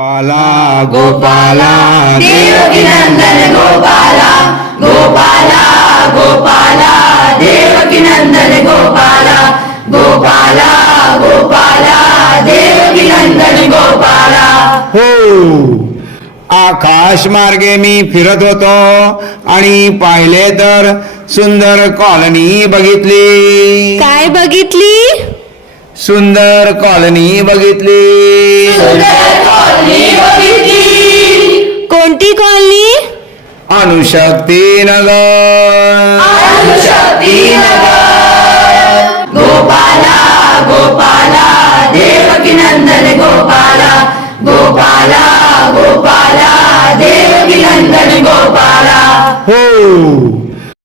गोपाला गोपाला देवकी नंदन गोपाला गोपाला गोपाला देवकी नंदन गोपाला गोपाला गोपाला देवकी नंदन गोपाला। हो, आकाश मार्गे मी फिरत होतो आणि पाहिले तर सुंदर कॉलनी बघितली। काय बघितली? सुंदर कॉलनी बघितली। सुंदर कॉलनी बघितली। कोणती कॉलनी? अणुशक्ती नगर। अणुशक्ती नगर। गोपाला गोपाला देवकी नंदन गोपाला गोपाला गोपाला देवकी नंदन गोपाला। हो,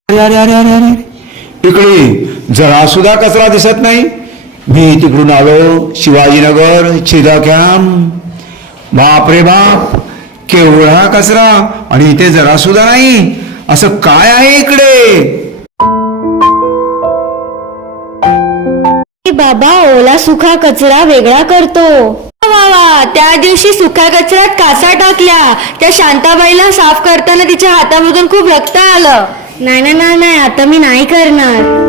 अरे अरे अरे अरे अरे, इकडे जरा सुद्धा कचरा दिसत नाही। मी तिकडून आलो, शिवाजीनगर, चिदा कॅम्प। बाप रे बाप, केवढा कचरा आणि इथे जरा सुद्धा नाही। असं काय आहे इकडे? बाबा ओला सुखा कचरा वेगळा करतो। वा वा, त्या दिवशी सुका कचऱ्यात काचा टाकल्या, त्या शांताबाईला साफ करताना तिच्या हातामधून खूप रक्त आलं। नाही नाही नाही, आता मी नाही करणार।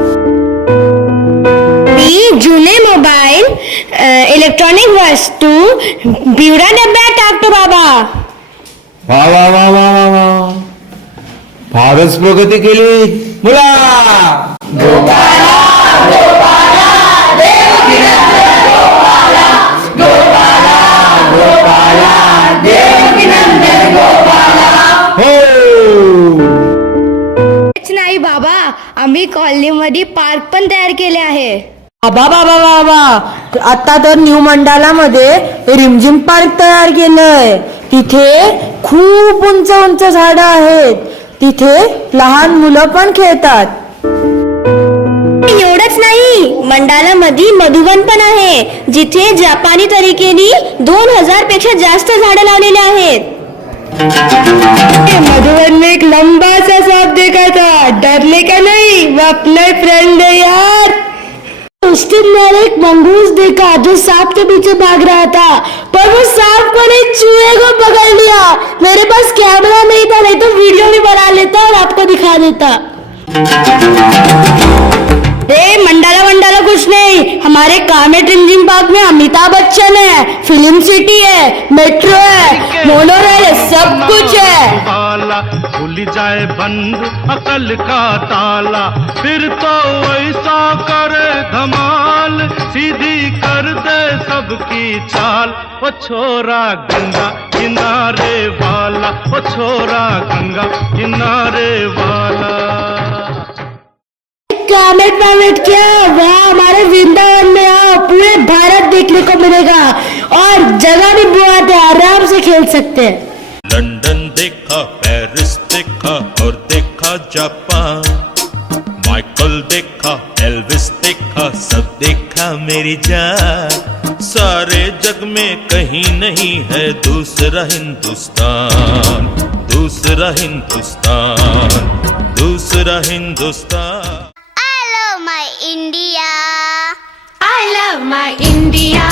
मी जुने मोबाईल, इलेक्ट्रॉनिक वस्तू पिवळ्या डब्यात टाकतो बाबा। वा वा वा वा वा वा, फारच प्रगती केली मुला। गोपाला गोपाला देवकी नंदन गोपाला गोपाला गोपाला देवकी नंदन गोपाला। हो, नाही बाबा, आम्ही कॉलनीमध्ये पार्क पण तयार केले आहे। बाबा बाबा बाबा, आता तर न्यू मंडालामध्ये रिमझिम पार्क तयार केलंय। तिथे खूप उंच उंच झाडं आहेत, तिथे लहान मुलं पण खेळतात। एवढंच नाही, मंडालामध्ये मधुवन पण आहे, जिथे जपानी तरीकेने 2000 पेक्षा जास्त झाडं लावलेली आहेत। मधुवन में एक लंबा सा सांप देखा था, डरने का नहीं, वो अपना फ्रेंड है यार। उस दिन मैंने एक मंगूस देखा जो सांप के पीछे भाग रहा था, पर वो सांप को नहीं, चूहे को पकड़ लिया। मेरे पास कैमरा नहीं था, नहीं तो वीडियो भी बना लेता और आपको दिखा देता। मंडाला मंडाला कुछ नहीं, हमारे कामेट रिमझिम पार्क में अमिताभ बच्चन है, फिल्म सिटी है, मेट्रो है, मोनोरेल है, सब कुछ है। ताला खुल जाए बंद अकल का ताला, फिर तो ऐसा करे धमाल, सीधी कर दे सबकी चाल। ओ छोरा गंगा किनारे वाला, ओ छोरा गंगा किनारे वाला। कामेट पामेट क्या, वहाँ हमारे वृंदावन में आओ, पूरे भारत देखने को मिलेगा और जगह भी बहुत है, आराम से खेल सकते हैं। लंदन देखा, पेरिस देखा और देखा जापान, माइकल देखा, एल्विस देखा, सब देखा मेरी जान। सारे जग में कहीं नहीं है दूसरा हिंदुस्तान, दूसरा हिंदुस्तान, दूसरा Hindustan. My India, I love my India,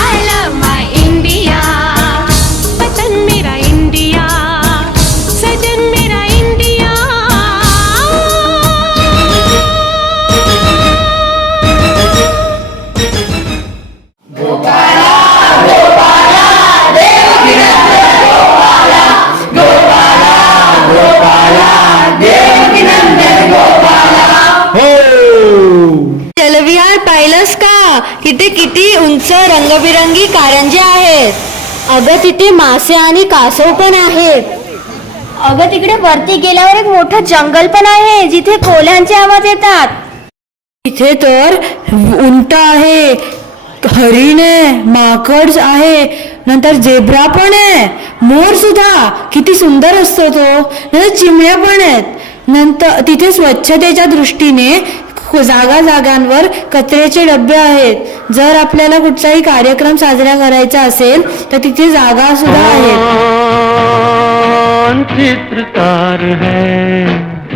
I love my India, वतन मेरा इंडिया, सजन मेरा इंडिया। गोपाला गोपाला देवकी नंदन गोपाला गोपाला गोपाला देवकी नंदन गोपाला। हो, जलविहार पाहिलंस का? तिथे किती उंच रंगबिरंगी कारंजे आहेत। अगं तिथे मासे आणि कासव पण आहेत। अगं तिकडे वरती गेल्यावर एक मोठं जंगल पण आहे, जिथे कोल्ह्यांचे आवाज येतात। तिथे तर उंट आहे, हरिण आहे, माकड आहे, नंतर झेब्रा पण आहे, मोर सुद्धा किती सुंदर असतो तो, नंतर चिमण्या पण आहेत। नंतर तिथे स्वच्छतेच्या दृष्टीने जागा जागांवर कचऱ्याचे डबे आहेत। जर आपल्याला कुठलाही कार्यक्रम साजरा करायचा असेल तर तिथे जागा सुद्धा आहेत। कौन चित्रकार है,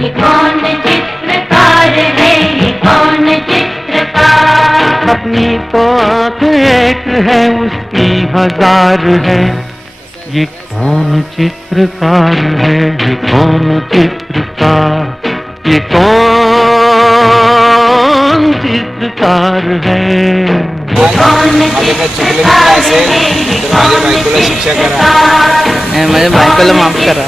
ये कौन चित्रकार है, ये कौन चित्रकार। अपनी तो आँख एक है, उसकी हजार है, ये कौन चित्रकार है, ये कौन चित्रकार, ये कौन चित्रकार है. माझ्या बायकोला माफ करा.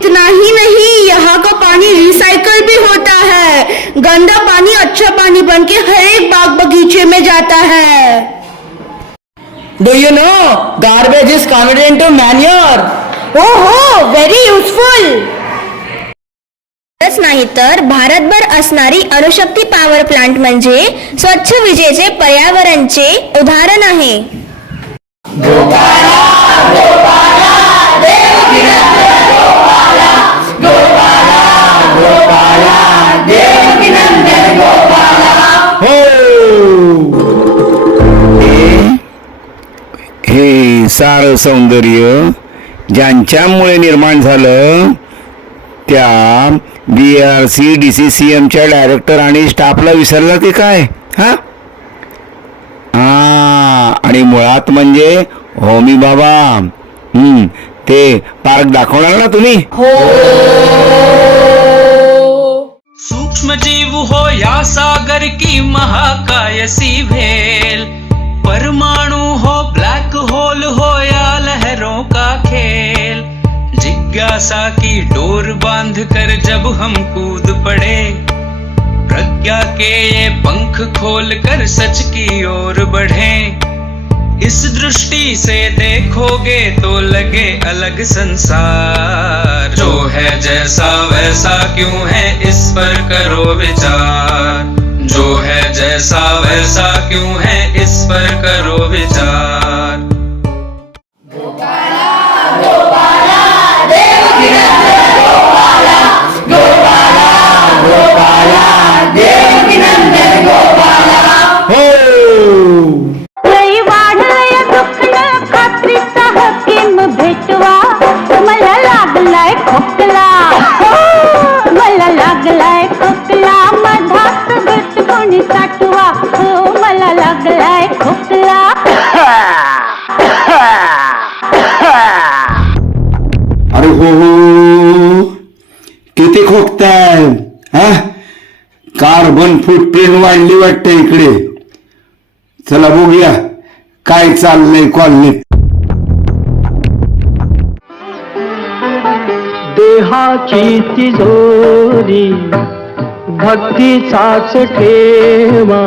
इतना ही नहीं, यहाँ का पानी रिसाइकल भी होता है. गंदा पानी अच्छा पानी बन के हर एक बाग बगीचे में जाता है. Do you know garbage is converted into manure? ओहो, व्हेरी युजफुल. नाही तर भारतभर असणारी अणुशक्ती पॉवर प्लांट म्हणजे स्वच्छ विजेचे पर्यावरणचे उदाहरण आहे. हे सारं सौंदर्य ज्यांच्यामुळे निर्माण झालं त्या BRC DCCMच्या डायरेक्टर आणि स्टाफला विसरला ते काय? हा आणि मुळात म्हणजे होमी बाबा. ते पार्क दाखवणार ना तुम्ही? सूक्ष्म जीव हो या सागर की महाकाय सी भेल, परमाणु हो ब्लैक होल हो या लहरों का खेल, जिज्ञासा की डोर बांध कर जब हम कूद पड़े, प्रज्ञा के ये पंख खोल कर सच की ओर बढ़े. इस दृष्टि से देखोगे तो लगे अलग संसार, जो है जैसा वैसा क्यों है इस पर करो विचार, जो है जैसा वैसा क्यों है इस पर करो विचार. लई वाढलंय दुखणं, खात्रीचा हकीम भेटवा, मला लागलाय खोकला, मला लागलाय खोकला, मधात घट कोणी साठवा, मला लागलाय खोकला. अरे हो, किती खोकताय? कार्बन फुटप्रिंट वाढली वाटतं इकडे. चला बघूया काय चाललंय कॉलनीत. देहाची तिजोरी भक्तीचाच ठेवा,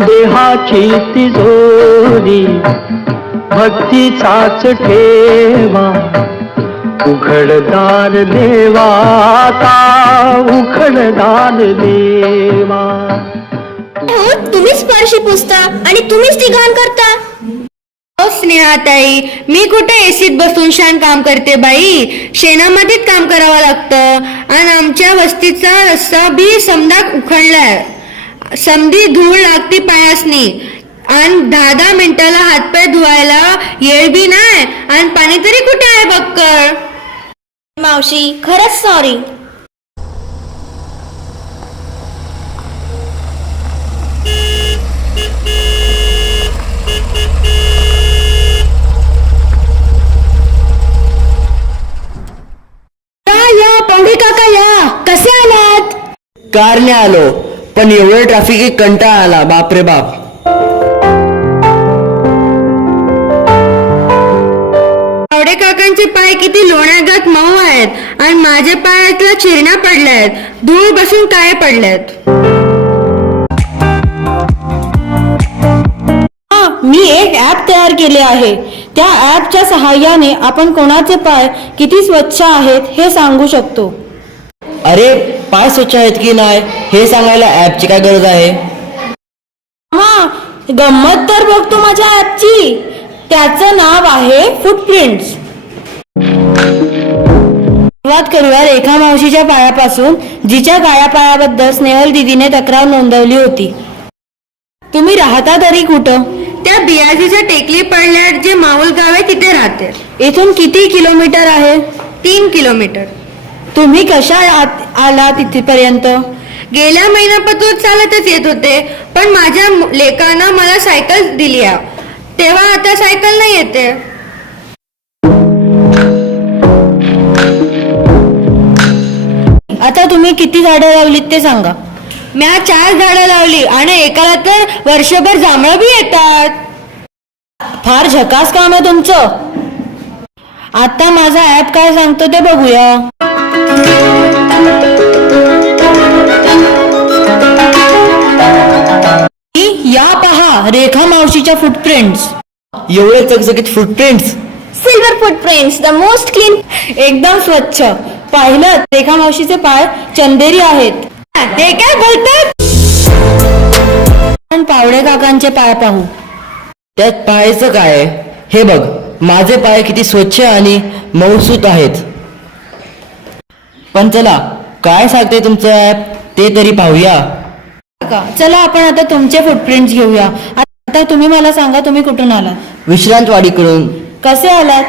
देहाची तिजोरी भक्तीचाच ठेवा, उघडदार देवाचा उघडदार देवा. तुम्हीच फरशी पुसता आणि तुम्हीच ती घाण करता. स्नेहाताई, मी कुठे एसीत बसून शान काम करते बाई. शेणामध्येच काम करावं लागतं. आणि आमच्या वस्तीचा रस्ता बी समदाक उखडलाय. समधी धूळ लागती पायासनी आणि 10-10 मिनिटाला हातपाय धुवायला येळ बी नाही आणि पाणी तरी कुठे आहे बक्कर. मावशी, खरंच सॉरी. पांडे काका, या कसे आलात? कारने आलो, पण एवढं ट्रॅफिक एक कंटाळा आला. बापरे बाप. पावडे काकांचे पाय किती लोण्यागत मऊ आहेत आणि माझ्या पायातल्या चिरण्या पडल्यात, धूळ बसून काय पडल्यात. मी एक ऍप तयार केले आहे. त्या ऍपच्या सहाय्याने आपण कोणाचे पाय किती स्वच्छ आहेत हे सांगू शकतो. अरे, पाय स्वच्छ आहेत की नाही हे सांगायला ऍपची काय गरज आहे? गंमत तर बघतो माझ्या ऍपची. त्याचं नाव आहे फुटप्रिंट्स. सुरुवात करूया रेखा मावशीच्या पायापासून, जिच्या काळ्या पायाबद्दल स्नेहल दीदीने तक्रार नोंदवली होती. तुम्ही राहता तरी कुठं? त्या बियाजीच्या टेकली पडल्यावर जे माऊल गाव आहे तिथे राहते. इथून किती किलोमीटर आहे? 3 किलोमीटर. तुम्ही कशा आला तिथेपर्यंत? गेल्या महिन्यापासून चालतच येत होते, पण माझ्या लेकानं मला सायकल दिली आहे, तेव्हा आता सायकल नाही येते. आता तुम्ही किती झाडं लावलीत ते सांगा. मी 4 झाडं लावली आणि एकाला तर वर्षभर जांभळं बी येतात. फार झकास काम आहे तुमचं. आता माझा ऍप काय सांगतो ते बघूया. या पहा रेखा मावशीच्या फुटप्रिंट्स. एवढे चकचकीत footprints. Silver footprints, the most clean. एकदम स्वच्छ. पाहिलं, रेखा मावशीचे पाय चंदेरी आहेत. ते काय बोलतात? आपण पावडे काकांचे पाय पाहू. त्यात पाहायचं काय? हे बघ, माझे पाय किती स्वच्छ आणि मऊसूत आहेत. पण चला, काय सांगते तुमचं ऍप ते तरी पाहूया. काका, चला आपण आता तुमचे फुटप्रिंट्स घेऊया. आता तुम्ही मला सांगा, तुम्ही कुठून आलात? विश्रांतवाडीकडून. कसे आलात?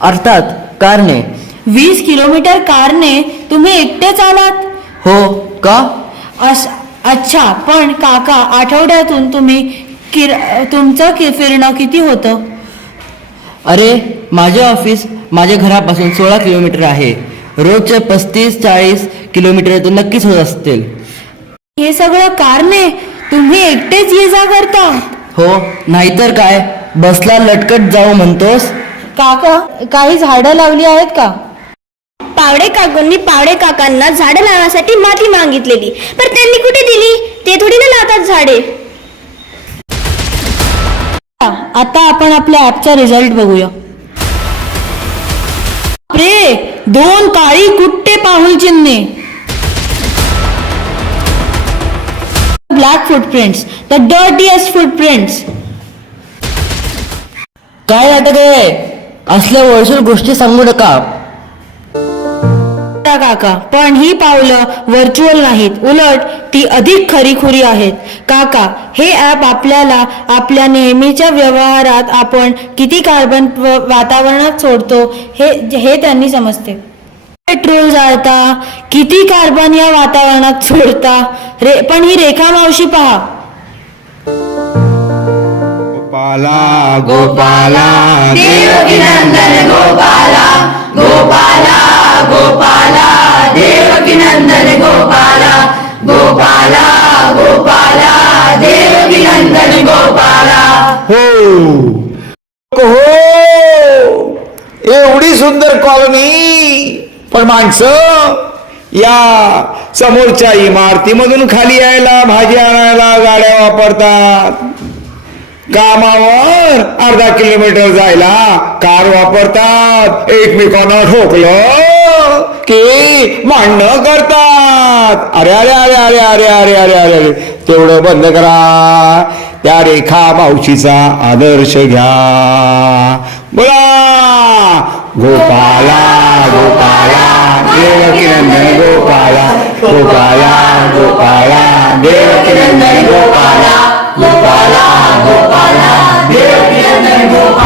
अर्थात कारने. 20 किलोमीटर कारने तुम्ही एकटेच आलात? हो का? अच्छा, पण काका, आठवड्यातून तुमचं फिरणं किती होतं? अरे, माझे ऑफिस माझ्या घरापासून 16 किलोमीटर आहे. रोजचे 35-40 किलोमीटर तर नक्कीच होत असतील. हे सगळं कारने? तुम्ही एकटेच ये जा करता? हो, नाहीतर काय. बसला लटकट जाऊ म्हणतोस? काका, काही झाडं लावली आहेत का? पावडे काकांनी पावडे काकांना झाडं लावण्यासाठी माती मागितलेली, पण त्यांनी कुठे दिली? ते थोडी ना लावतात झाडे. आता आपण आपल्या ऍपचा रिझल्ट बघूया. रे, 2 काळी कुट्टे पाहुल चिन्हे. Black footprints, the dirtiest footprints. काय नाटक आहे? असल्या वळसूल गोष्टी सांगू नका. काका, पण ही पावलं व्हर्च्युअल नाहीत, उलट ती अधिक खरीखुरी आहेत. काका, हे ऍप आपल्याला आपल्या नेहमीच्या व्यवहारात आपण किती कार्बन वातावरणात सोडतो हे त्यांनी समजते. पेट्रोल जाळता, किती कार्बन या वातावरणात सोडता. पण ही रेखा मावशी पहा. गोपाला गोपाला देवकी नंदन गोपाला, गोपाला गोपाला, देवकी नंदन गोपाला, गोपाला गोपाला, देवकी नंदन गोपाला. हो, एवढी सुंदर कॉलनी, पण माणसं या समोरच्या इमारतीमधून खाली यायला, भाजी आणायला गाड्या वापरतात. कामावर अर्धा किलोमीटर जायला कार वापरतात. एकमेकांना ठोकलं की भांडणं करतात. अरे अरे अरे अरे अरे अरे अरे अरे तेवढं बंद करा. त्या रेखा मावशीचा आदर्श घ्या. बोला गोपाला गोपाला, देवकी नंदन गोपाला, गोपाला गोपाला, देवकी नंदन गोपाला, गोपाला गोपाला, देवकी नंदन गोपाला.